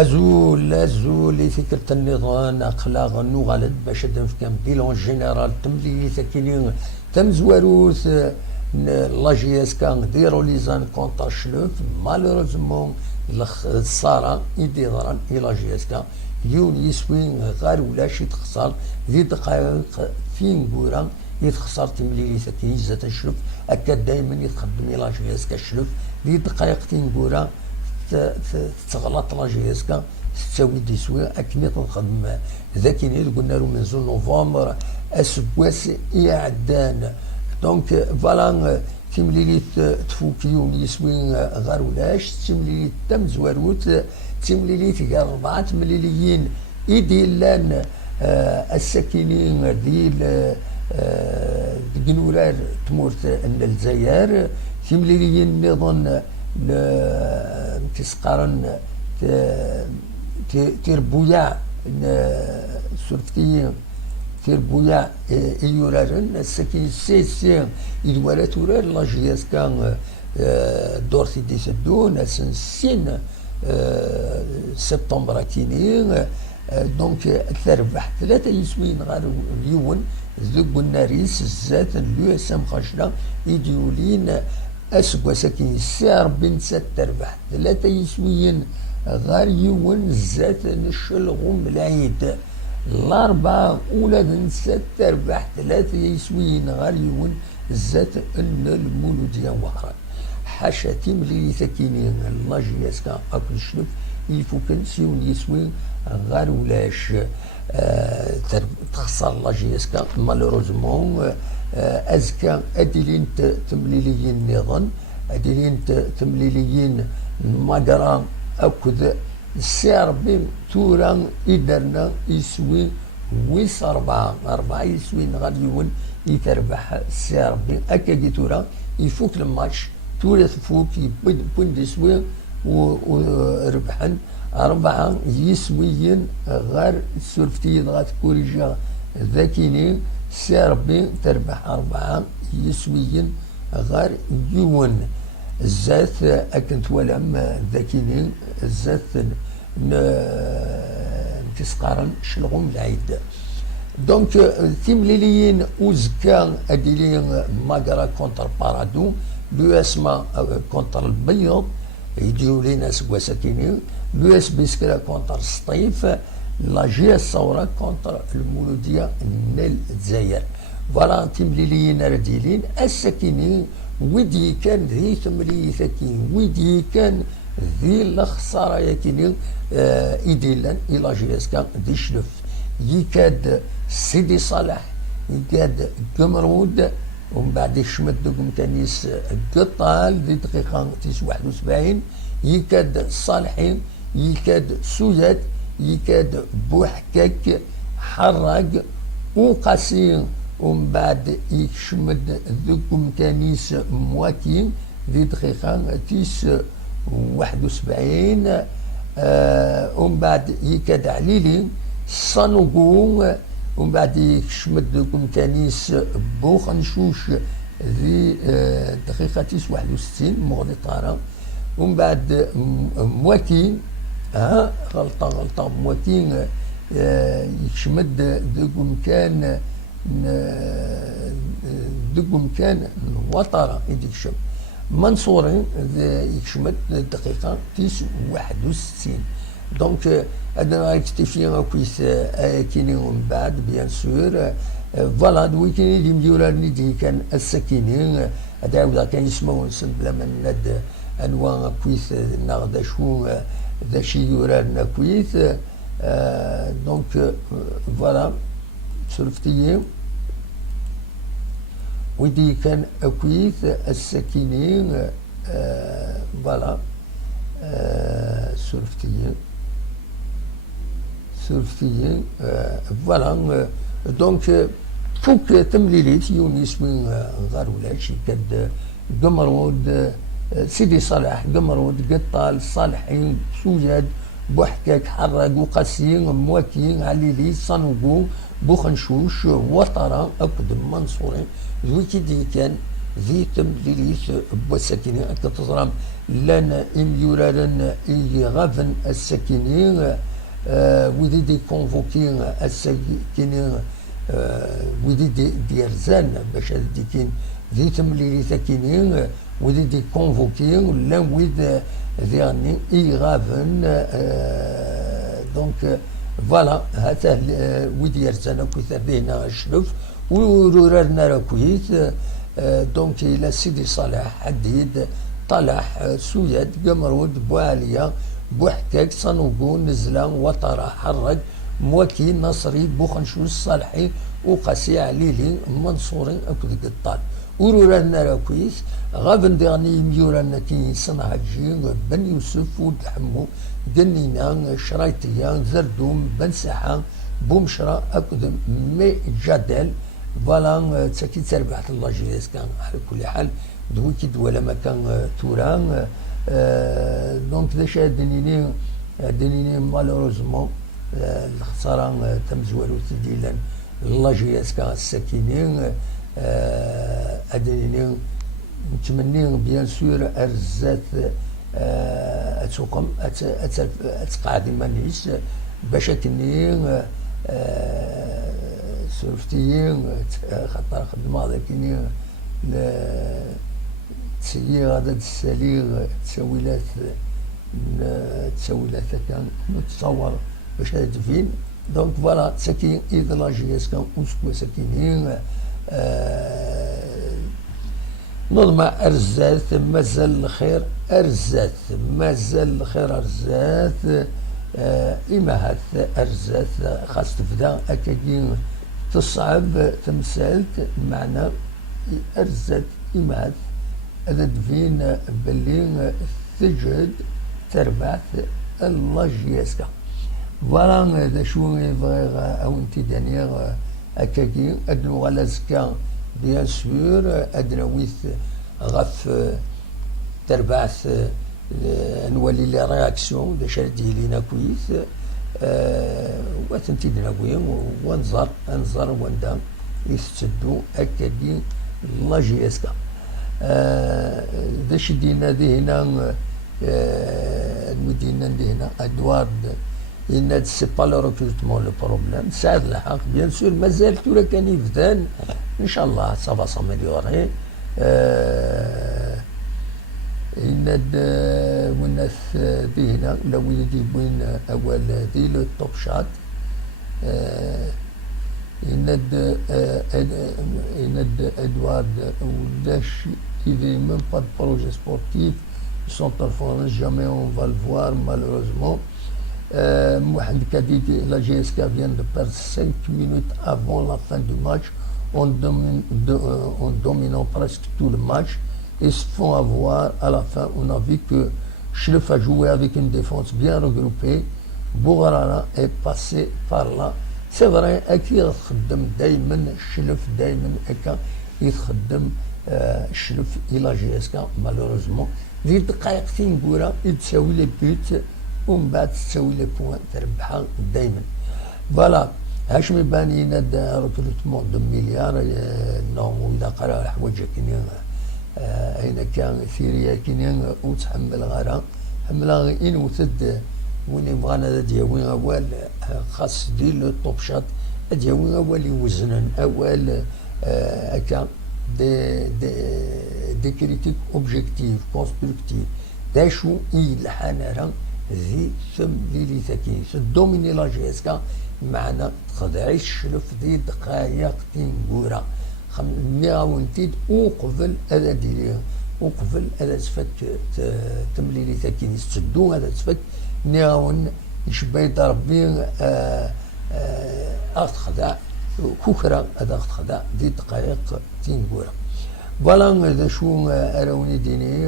أزول فكرة النظام أخلاق نغلد باش كان بيلون جينيرال تملي تكيني تمزواروث لا جي اس كان ديرو لي زان كونتر شلوف مالوروزمون الصارة يدي ضران إلى جي اس كان يون يسوين غير ولا شي تخسر ذي دقائق فين قورا يتخسر تملي تكيني زات الشلوف أكاد دايما يتخدم إلى جي اس كان شلوف ذي دقائق فين قورا تغلط لا جي اس كا تساوي ديسوي اكني تنخدم ذاكيني قلنا له من زون نوفمبر اسكواس يعدان دونك فوالا تيمليلي تفوكيون يسوي غير ولاش تيمليلي تم زواروت تيمليلي تيقال 4 مليليين ايدي لان الساكنين ديال قنولار تمورت الجزائر تيمليليين نظن تسقارن تيربويا سورفتي تيربويا ايورارن السكين سيسين يدوالات ورار لا جي اس كان دورتي دي سدون سنسين سبتمبر كينين دونك تربح 3 يسوين غير اليون ذوب الناريس الزات اليو اس ام خشنا يديولين اسكوا ساكن سعر بن 6 تربح 3 يسويين غير يون زات نشلغم العيد الاربعه اولاد 6 تربح 3 يسويين غير يون زات ان المولوديه وحرا حاشا تيملي ساكنين لا جي اس كا اكل شنف يفو كنسيون يسوي غير ولاش تخسر لا جي اس كا مالوروزمون أزكى أدلين تمليليين نظن أدلين تمليليين مقران أكد السعر بين توران إدرنا يسوي ويس 4 يسوي غاليون يتربح السعر بين أكاكي تورا يفوك الماتش تورا تفوك يبون يسوي وربحن 4 يسويين غير السورفتيين غات كوريجا ذاكيني سعر بين تربح 4 يسويين غير يون الزات أكنت ولم ذاكينين الزات تسقارن شلغم العيد دونك تيمليليين وزكا أديلين ماقرا كونتر بارادو لو اسما كونتر البيض يجيو لينا سكوا ساكينين لو اس بيسكرا كونتر السطيف لا جي الثورة كونتر المولودية نيل الجزائر فوالا تيمليليين رديلين الساكنين ويدي كان ذي تملي ثاكين ويدي كان ذي الخسارة يكينين إيديلان إلى جي اس كان دي شلف يكاد سيدي صالح يكاد قمرود ومن بعد يشمد دوكم تانيس قطال ذي دقيقة 71 يكاد صالحين يكاد سويد يكاد بوحكاك حراق وقاسين ومن بعد يشمد ذوكم تانيس مواكين ذي دقيقة 71 ومن بعد يكاد عليلين صنوقون ومن بعد يشمد ذوكم تانيس بوخنشوش ذي دقيقة 61 مغني طارة ومن بعد مواكين غلطة مواتين يشمد دوكم كان وطرة يديك شم منصورين يشمد دقيقة 61 دونك أنا اكتفينا كويس كيني ومن بعد بيان سور فوالا دويكيني اللي مديوراني دي كان الساكنين هذا كان يسمون سن بلا ما ند انواع كويس ناخذ شو ذا شي يورالنا كويس دونك فوالا سلفتيين ودي كان كويس الساكنين فوالا سلفتيين فوالا دونك فوق تمليليت يونس من غير ولا شي كاد قمرود سيدي صالح قمرود قطال صالحين سوجاد بوحكاك حراق وقاسيين مواكيين عليلي صنوقو بوخنشوش وطرة أقدم منصورين ذويكي دي كان ذي تمليليث بوسكيني كتزرام لان إميوران غافن السكينين ويدي دي كونفوكين السكينين ويدي دي رزان باش ديكين ذي تمليلي ثكينين ويدي دي كونفوكين لا ويد ذياني غافن دونك فوالا هذا ويدي يرزان كويث بينا الشرف ورورنا راكويث دونك الى سيدي صالح حديد طلح سويد قمرود بواليا بوحكاك صنوبون نزلان وطرا حرج موكي نصري بوخنشوش صالحي وقاسي عليلي منصوري اكو ذيك الطال ورورنا راكويس غابن ديغني ميورانا كي صنع جي بن يوسف ودحمو دنينا شرايطيا زردوم بن سحا بومشرا اكو مي جدل فوالا تساكي تربحت الله جيس كان على كل حال دوكي دولا ما كان توران دونك داش دنيني مالوروزمون الخسارة تمزوالو تديلان الله جيس كان السكينين ادنيني نتمني بيان سور ارزات اتوقم اتقعد مانيش باش كني سورفتيين خاطر خدمة ذاكيني تسيير هذا السلير تسويلات كان نتصور باش تفين دونك فوالا ساكين إذا لا جيس كان أسكو ساكينين نظمة أرزات مازال الخير أرزات مازال الخير أرزات إما هاد أرزات خاص تبدا أكادين تصعب تمثالت معنا أرزات إما هاد هذا دفين باللي تجد تربعت الله جياسكا فوالا هذا شو يبغي أو انتي دانيغ أكادين أدنو على زكا بيان سور أدنويث غف تربعث نولي لي رياكسيون باش ردي لينا كويس وتنتي دناويين ونزر وندم يستدو أكادين الله جياسكا داش دينا ذي هنا المدينة دي هنا ادوارد إن سي با لو ريكروتمون لو بروبليم ساعد الحق بيان سور مازال تورا كان يبدان ان شاء الله سافا ساميليوري إن وناس دي هنا لو يجيبون أول دي لو توب شات Edouard Oudachi, qui n'est même pas de projet sportif, son performance, jamais on va le voir malheureusement. Mohamed Kadi, la GSK vient de perdre 5 minutes avant la fin du match en dominant presque tout le match. Ils se font avoir à la fin. On a vu que Chlef a joué avec une défense bien regroupée. Bougarana est passé par là. سي فري اكيد تخدم دائما الشلف دائما هكا يتخدم الشلف الى جي اس كا مالوروزمون في دقائقتين كورا تساوي لي بيوت ومن بعد تساوي لي بوان تربحها دائما فوالا هاشمي باني ينادى ريكروتمون دو مليار نو اذا قرا الحوايج كاينين اين كان سيريا كاينين وتحمل غيرها حملها ان وتد وين بغانا دياوي اول خاص دير لو طوب شات دياوي اول يوزنن اول هكا دي كريتيك اوبجيكتيف كونستركتيف دا شو يلحن راه ذي ثم ليلي ثكي دوميني لا جي اس كا معنا تخدعي الشلف دي دقايق تنقورا ونتيد وقبل هذا ديريه وقبل هذا تفك تمليلي ثكي تسدو هذا تفك نياون يشبه ربي أخذ كوكرا هذا أخذ دي دقائق تنقورا فوالا هذا شو أراوني ديني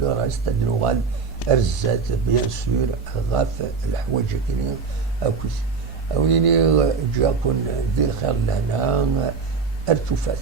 لو رايس تاع النوغال أرزات بيان سور غاف الحوايج كاينين أكوس أونيني جاكون ذي الخير لهنا أرتفات